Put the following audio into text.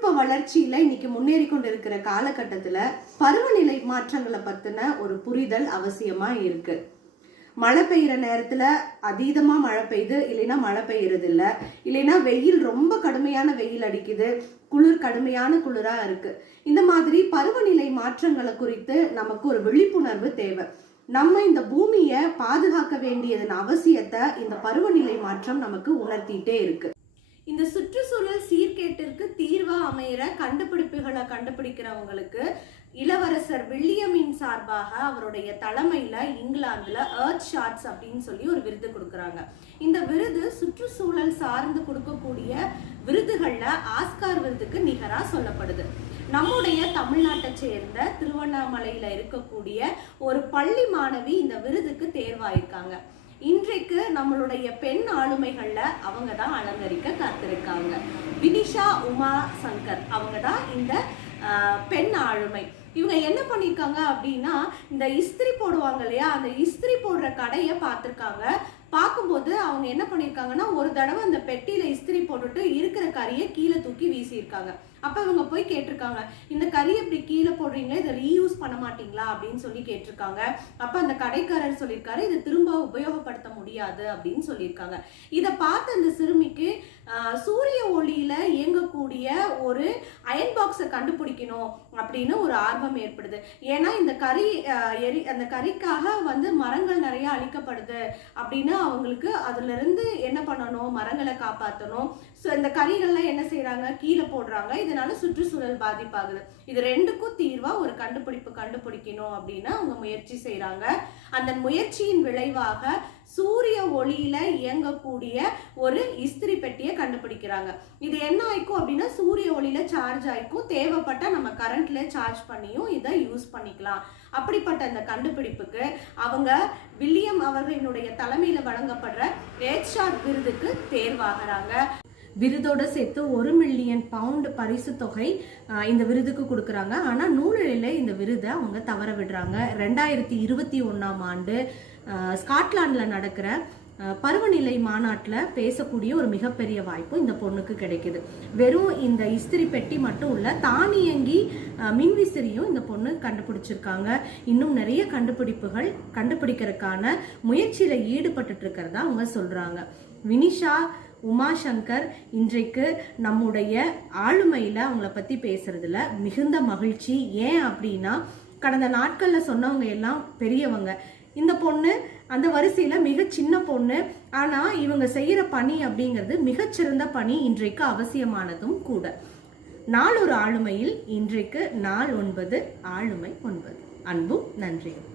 தொழில்நுட்ப வளர்ச்சியில இன்னைக்கு முன்னேறி கொண்டிருக்கிற காலகட்டத்துல பருவநிலை மாற்றங்களை பத்தின ஒரு புரிதல் அவசியமா இருக்கு. மழை பெய்யற நேரத்துல அதீதமா மழை பெய்யுது, இல்லைன்னா மழை பெய்யறது இல்ல, இல்லைன்னா வெயில் ரொம்ப கடுமையான வெயில் அடிக்குது, குளிர் கடுமையான குளிரா இருக்கு. இந்த மாதிரி பருவநிலை மாற்றங்களை குறித்து நமக்கு ஒரு விழிப்புணர்வு தேவை. நம்ம இந்த பூமியை பாதுகாக்க வேண்டியதன் அவசியத்தை இந்த பருவநிலை மாற்றம் நமக்கு உணர்த்திட்டே இருக்கு. இந்த சுற்றுச்சூழல் சீர்கேட்டிற்கு தீர்வா அமைகிற கண்டுபிடிப்புகளை கண்டுபிடிக்கிறவங்களுக்கு இளவரசர் வில்லியமின் சார்பாக அவருடைய தலைமையில இங்கிலாந்துல எர்த் ஷாட்ஸ் அப்படின்னு சொல்லி ஒரு விருது கொடுக்கறாங்க. இந்த விருது சுற்றுச்சூழல் சார்ந்து கொடுக்கக்கூடிய விருதுகள்ல ஆஸ்கார் விருதுக்கு நிகரா சொல்லப்படுது. நம்முடைய தமிழ்நாட்டை சேர்ந்த திருவண்ணாமலையில இருக்கக்கூடிய ஒரு பள்ளி மாணவி இந்த விருதுக்கு தேர்வாயிருக்காங்க. இன்றைக்கு நம்மளுடைய பெண் ஆளுமைகள்ல அவங்க தான் அலங்கரிக்க காத்திருக்காங்க. வினிஷா உமா சங்கர் அவங்க தான் இந்த பெண் ஆளுமை. இவங்க என்ன பண்ணிருக்காங்க அப்படின்னா, இந்த இஸ்திரி போடுவாங்க இல்லையா, அந்த இஸ்திரி போடுற கடையை பார்த்திருக்காங்க. பார்க்கும்போது அவங்க என்ன பண்ணிருக்காங்கன்னா, ஒரு தடவை அந்த பெட்டியில இஸ்திரி போட்டுட்டு இருக்கிற கறியை கீழே தூக்கி வீசியிருக்காங்க. அப்ப இவங்க போய் கேட்டிருக்காங்க, இந்த கறி எப்படி கீழே போடுறீங்களா, இதை ரீயூஸ் பண்ண மாட்டீங்களா அப்படின்னு சொல்லி கேட்டிருக்காங்க. அப்ப அந்த கடைக்காரர் சொல்லியிருக்காரு, இதை திரும்ப உபயோகப்படுத்த முடியாது அப்படின்னு சொல்லியிருக்காங்க. இதை பார்த்த அந்த சிறுமிக்கு சூரிய ஒளியில இயங்கக்கூடிய ஒரு அயன் பாக்ஸை கண்டுபிடிக்கணும் அப்படின்னு ஒரு ஆர்வம் ஏற்படுது. ஏன்னா இந்த அந்த கறிக்காக மரங்கள் நிறைய அழிக்கப்படுது அப்படின்னு அவங்களுக்கு அதுல இருந்து என்ன பண்ணணும், மரங்களை காப்பாற்றணும். இந்த கறிகள்லாம் என்ன செய்யறாங்க, கீழே போடுறாங்க. இதனால சுற்றுச்சூழல் பாதிப்பாகுது. இது ரெண்டுக்கும் தீர்வா ஒரு கண்டுபிடிக்கணும் அப்படின்னு அவங்க முயற்சி செய்யறாங்க. அந்த முயற்சியின் விளைவாக சூரிய ஒளியில இயங்கக்கூடிய ஒரு இஸ்திரி பெட்டியை கண்டுபிடிக்கிறாங்க. இது என்ன ஆயிக்கும் அப்படின்னா, சூரிய ஒளியில சார்ஜ் ஆயிக்கும், தேவைப்பட்ட நம்ம கரண்ட்ல சார்ஜ் பண்ணியும் இதை யூஸ் பண்ணிக்கலாம். அப்படிப்பட்ட அந்த கண்டுபிடிப்புக்கு அவங்க வில்லியம் அவர்களுடைய தலைமையில வழங்கப்படுற எர்த் ஷாட் விருதுக்கு தேர்வாகிறாங்க. விருதோட சேர்த்து 1 மில்லியன் பவுண்ட் பரிசு தொகை இந்த விருதுக்கு கொடுக்குறாங்க. ஆனால் நூலிழையில இந்த விருதை அவங்க தவற விடுறாங்க. 2021ஆம் ஆண்டு ஸ்காட்லாண்டில் நடக்கிற பருவநிலை மாநாட்டில் பேசக்கூடிய ஒரு மிகப்பெரிய வாய்ப்பு இந்த பொண்ணுக்கு கிடைக்குது. வெறும் இந்த இஸ்திரி பெட்டி மட்டும் இல்லை, தானியங்கி மின்விசிறியும் இந்த பொண்ணு கண்டுபிடிச்சிருக்காங்க. இன்னும் நிறைய கண்டுபிடிப்புகள் கண்டுபிடிக்கிறதுக்கான முயற்சியில் ஈடுபட்டு இருக்கிறதா அவங்க சொல்றாங்க. வினிஷா உமா சங்கர் இன்றைக்கு நம்முடைய ஆளுமையில அவங்கள பத்தி பேசுறதுல மிகுந்த மகிழ்ச்சி. ஏன் அப்படின்னா, கடந்த நாட்கள்ல சொன்னவங்க எல்லாம் பெரியவங்க, இந்த பொண்ணு அந்த வரிசையில மிக சின்ன பொண்ணு. ஆனா இவங்க செய்யற பணி அப்படிங்கிறது மிகச்சிறந்த பணி, இன்றைக்கு அவசியமானதும் கூட. நாள் ஒரு ஆளுமையில் இன்றைக்கு நாள் 9 ஆளுமை 9. அன்பும் நன்றியும்.